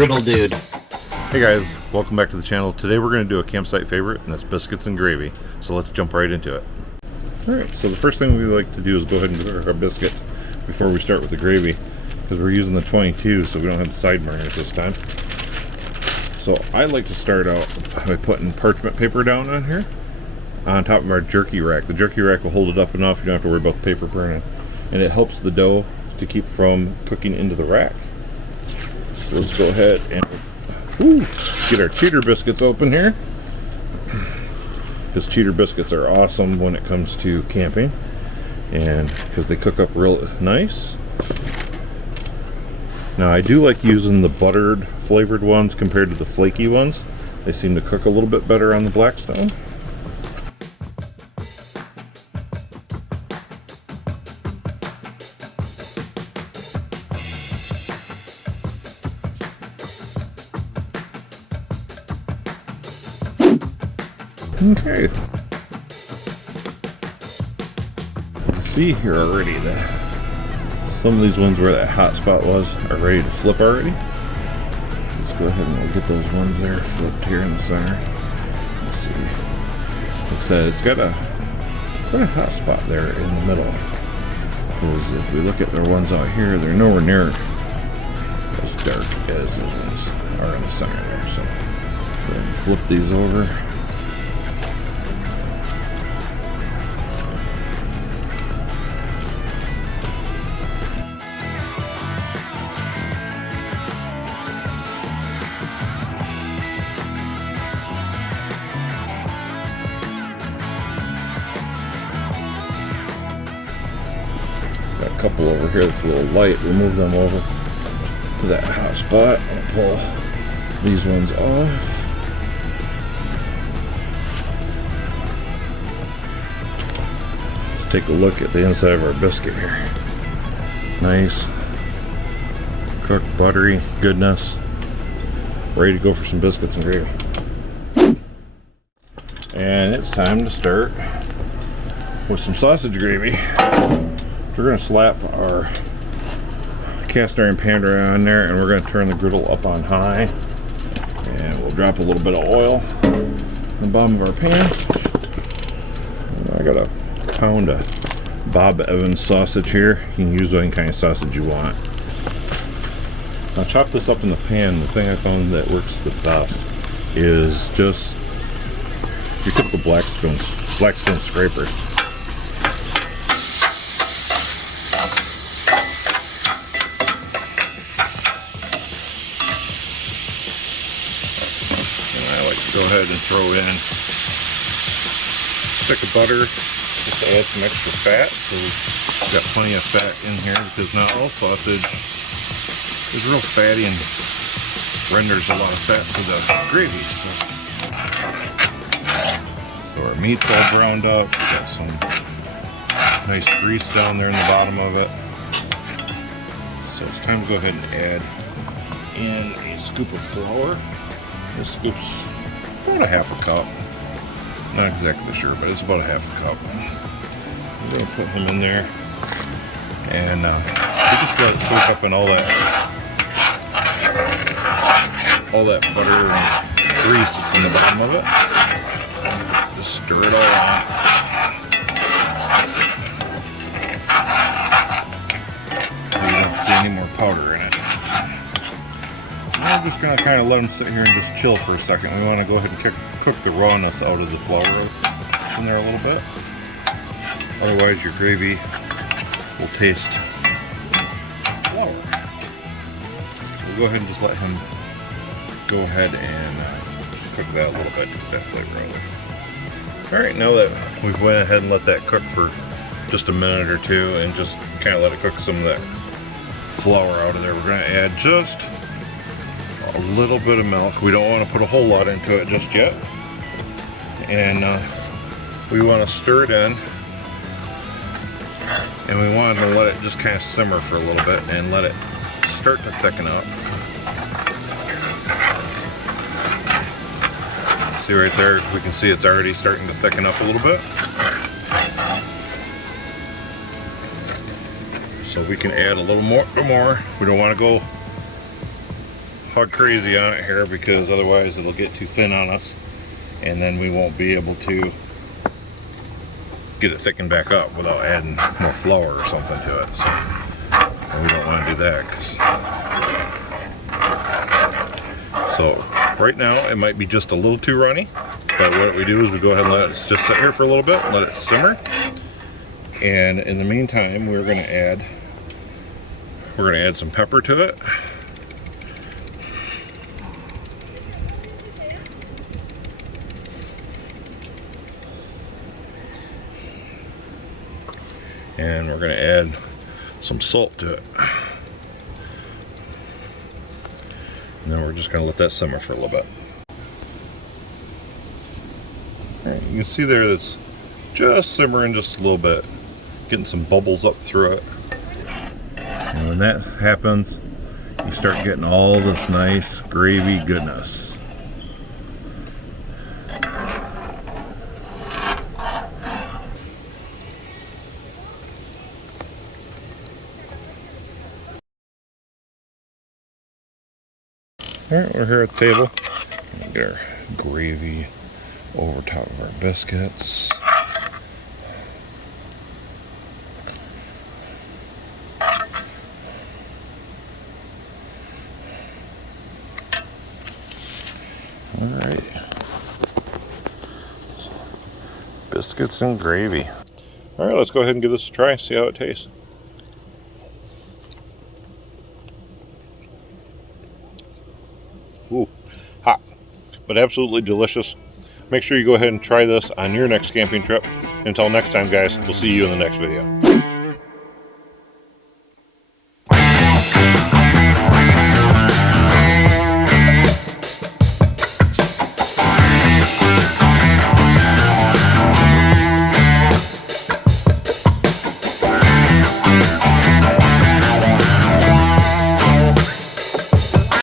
Griddle dude. Hey guys, welcome back to the channel. Today we're going to do a campsite favorite, and that's biscuits and gravy. So let's jump right into it. Alright, so the first thing we like to do is go ahead and cook our biscuits before we start with the gravy, because we're using the 22, so we don't have the side burners this time. So I like to start out by putting parchment paper down on here on top of our jerky rack. The jerky rack will hold it up enough, you don't have to worry about the paper burning, and it helps the dough to keep from cooking into the rack. So let's go ahead and get our cheater biscuits open here, because cheater biscuits are awesome when it comes to camping, and because they cook up real nice. Now I do like using the buttered flavored ones compared to the flaky ones. They seem to cook a little bit better on the Blackstone. Okay. You see here already that some of these ones where that hot spot was are ready to flip already. Let's go ahead and we'll get those ones there flipped here in the center. Let's see. Like I said, it's got a hot spot there in the middle. Because if we look at the ones out here, they're nowhere near as dark as those ones are in the center there. So go ahead and flip these over. Got a couple over here that's a little light. We move them over to that hot spot and pull these ones off. Let's take a look at the inside of our biscuit here. Nice, cooked, buttery goodness. Ready to go for some biscuits and gravy. And it's time to start with some sausage gravy. We're going to slap our cast iron pan around there, and we're going to turn the griddle up on high, and we'll drop a little bit of oil in the bottom of our pan. I got a pound of Bob Evans sausage here. You can use any kind of sausage you want. Now chop this up in the pan. The thing I found that works the best is just your typical Blackstone scraper. Go ahead and throw in a stick of butter just to add some extra fat. So we've got plenty of fat in here, because not all sausage is real fatty and renders a lot of fat to the gravy. So our meat's all browned up. We got some nice grease down there in the bottom of it. So it's time to go ahead and add in a scoop of flour. This scoop's about a half a cup. Not exactly sure, but it's about a half a cup. I'm going to put him in there, and we just let it soak up in all that butter and grease that's in the bottom of it. Just stir it all on. You don't see any more powder in it. I'm just going to kind of let them sit here and just chill for a second. We want to go ahead and cook the rawness out of the flour in there a little bit. Otherwise your gravy will taste flour. We'll go ahead and just let him go ahead and cook that a little bit, get that flavor out of it. Alright, now that we've went ahead and let that cook for just a minute or two and just kind of let it cook some of that flour out of there, we're going to add just a little bit of milk. We don't want to put a whole lot into it just yet, and we want to stir it in, and we want to let it just kind of simmer for a little bit and let it start to thicken up. See right there, we can see it's already starting to thicken up a little bit. So we can add a little more. We don't want to go hog crazy on it here, because otherwise it'll get too thin on us, and then we won't be able to get it thickened back up without adding more flour or something to it. So we don't want to do that. So right now it might be just a little too runny, but what we do is we go ahead and let it just sit here for a little bit, let it simmer, and in the meantime we're going to add some pepper to it. And we're going to add some salt to it. And then we're just going to let that simmer for a little bit. All right, you can see there that's just simmering just a little bit, getting some bubbles up through it. And when that happens, you start getting all this nice gravy goodness. Alright, we're here at the table. We'll get our gravy over top of our biscuits. Alright. Biscuits and gravy. Alright, let's go ahead and give this a try, see how it tastes. Ooh, hot, but absolutely delicious. Make sure you go ahead and try this on your next camping trip. Until next time, guys, we'll see you in the next video.